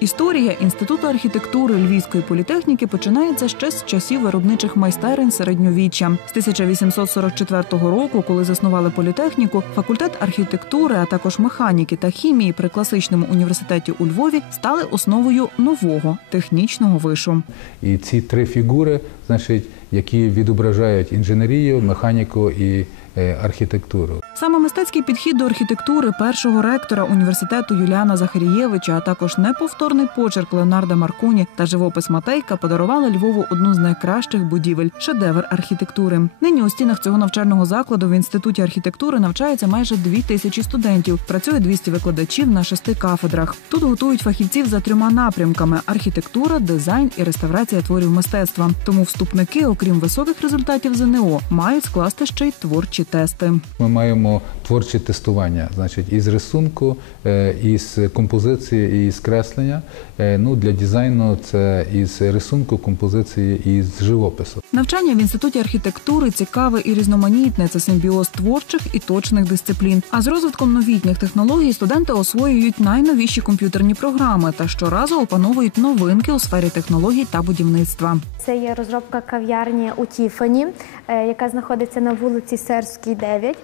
Історія інституту архітектури Львівської політехніки починається ще з часів виробничих майстерень середньовіччя. З 1844 року, коли заснували політехніку, факультет архітектури, а також механіки та хімії при класичному університеті у Львові стали основою нового технічного вишу. І ці три фігури, значить, які відображають інженерію, механіку і е, архітектуру. Саме мистецький підхід до архітектури першого ректора університету Юліана Захарієвича, а також неповторний почерк Леонарда Марконі та живопис Матейка подарували Львову одну з найкращих будівель шедевр архітектури. Нині у стінах цього навчального закладу в інституті архітектури навчається майже дві тисячі студентів. Працює 200 викладачів на шести кафедрах. Тут готують фахівців за трьома напрямками: архітектура, дизайн і реставрація творів мистецтва. Тому вступники, окрім високих результатів ЗНО, мають скласти ще й творчі тести. Ми маємо творче тестування, значить, із рисунку, е, із композиції, і із креслення. Е, Ну, для дизайну це із рисунку, композиції і з живопису. Навчання в інституті архітектури цікаве і різноманітне. Це симбіоз творчих і точних дисциплін. А з розвитком новітніх технологій студенти освоюють найновіші комп'ютерні програми та щоразу опановують новинки у сфері технологій та будівництва. Це є розробка кав'ярні у Тіфані, е, яка знаходиться на вулиці Серській, 9.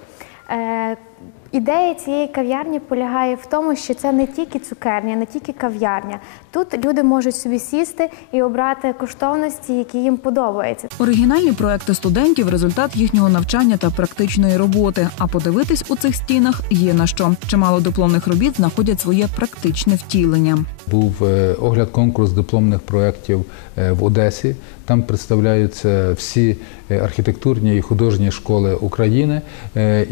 Е, Ідея цієї кав'ярні полягає в тому, що це не тільки цукерня, не тільки кав'ярня. Тут люди можуть собі сісти і обрати коштовності, які їм подобаються. Оригінальні проекти студентів результат їхнього навчання та практичної роботи. А подивитись у цих стінах є на що. Чимало дипломних робіт знаходять своє практичне втілення. Був е, огляд конкурс дипломних проєктів е, в Одесі. Там представляються всі е, архітектурні і художні школи України.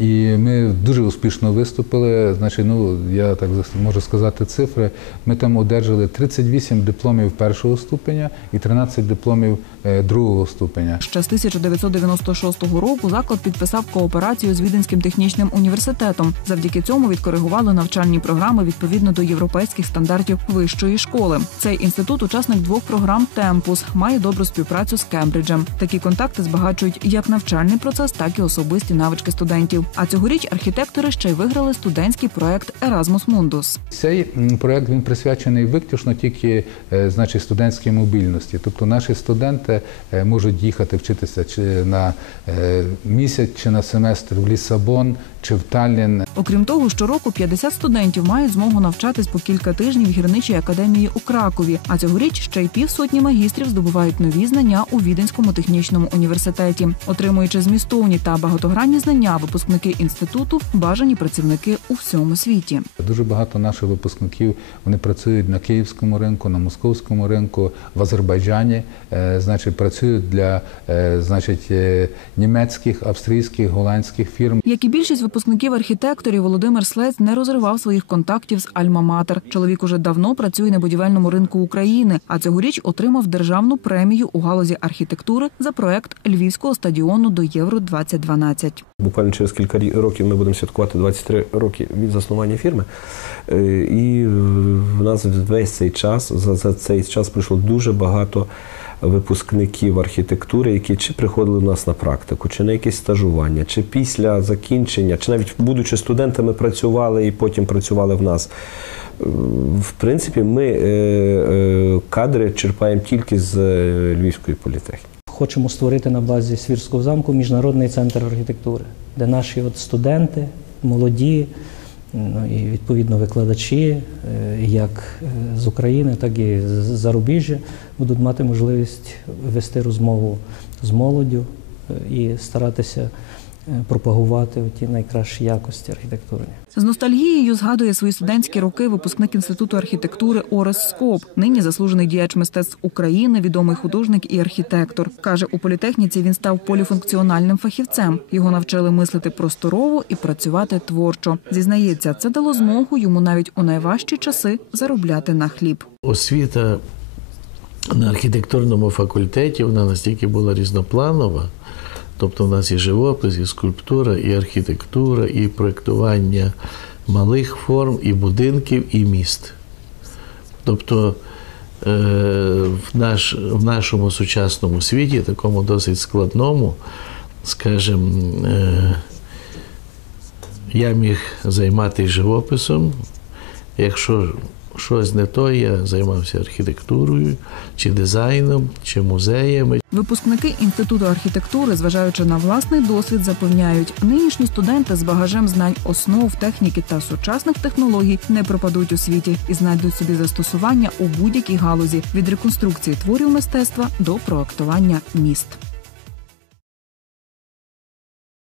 І ми дуже успішно виступили. Значить, ну я так можу сказати цифри. Ми там одержали 38 дипломів першого ступеня і 13 дипломів другого ступеня. Ще з 1996 року заклад підписав кооперацію з Віденським технічним університетом. Завдяки цьому відкоригували навчальні програми відповідно до європейських стандартів вищої школи. Цей інститут учасник двох програм Темпус має добру співпрацю з Кембриджем. Такі контакти збагачують як навчальний процес, так і особисті навички студентів. А цьогоріч архітектори ще й виграли студентський проект Erasmus Mundus. Цей проект він присвячений виключно тільки е, значить, студентській мобільності. Тобто наші студенти е, можуть їхати вчитися чи на е, місяць, чи на семестр в Лісабон, чи в Таллін. Окрім того, щороку 50 студентів мають змогу навчатись по кілька тижнів в гірничій академії у Кракові. А цьогоріч ще й півсотні магістрів здобувають нові знання у Віденському технічному університеті, отримуючи змістовні та багатогранні знання, випускники інституту бажані працівники у всьому світі. Дуже багато наших випускників вони працюють на київському ринку, на московському ринку, в Азербайджані. е, Значить, працюють для е, значить, е, німецьких, австрійських, голландських фірм. Як і більшість випускників архітекторів, Володимир Слець не розривав своїх контактів з Альма-Матер. Чоловік уже давно працює на будівельному ринку України, а цьогоріч отримав державну премію у галузі архітектури за проект Львівського стадіону до Євро 2012 Буквально через кілька років ми будемо святкувати 23 роки від заснування фірми. Е, І в нас весь цей час, за, цей час прийшло дуже багато випускників архітектури, які чи приходили до нас на практику, чи на якесь стажування, чи після закінчення, чи навіть будучи студентами, працювали і потім працювали в нас. В принципі, ми е, е, кадри черпаємо тільки з е, Львівської політехніки. Хочемо створити на базі Свірського замку міжнародний центр архітектури, де наші от студенти, молоді, ну і відповідно викладачі, е, як е, з України, так і з зарубіжжя, будуть мати можливість вести розмову з молоддю е, і старатися пропагувати ті найкращі якості архітектурні. З ностальгією згадує свої студентські роки випускник інституту архітектури Орес Скоп. Нині заслужений діяч мистецтв України, відомий художник і архітектор. каже, у політехніці він став поліфункціональним фахівцем. Його навчили мислити просторово і працювати творчо. Зізнається, це дало змогу йому навіть у найважчі часи заробляти на хліб. освіта на архітектурному факультеті вона настільки була різнопланова. Тобто в нас і живопис, і скульптура, і архітектура, і проєктування малих форм, і будинків, і міст. Тобто е, в, наш, в нашому сучасному світі, такому досить складному, скажімо, е, я міг займатися живописом, якщо щось не то, я займався архітектурою, чи дизайном, чи музеями. Випускники інституту архітектури, зважаючи на власний досвід, запевняють, нинішні студенти з багажем знань основ техніки та сучасних технологій не пропадуть у світі і знайдуть собі застосування у будь-якій галузі від реконструкції творів мистецтва до проектування міст.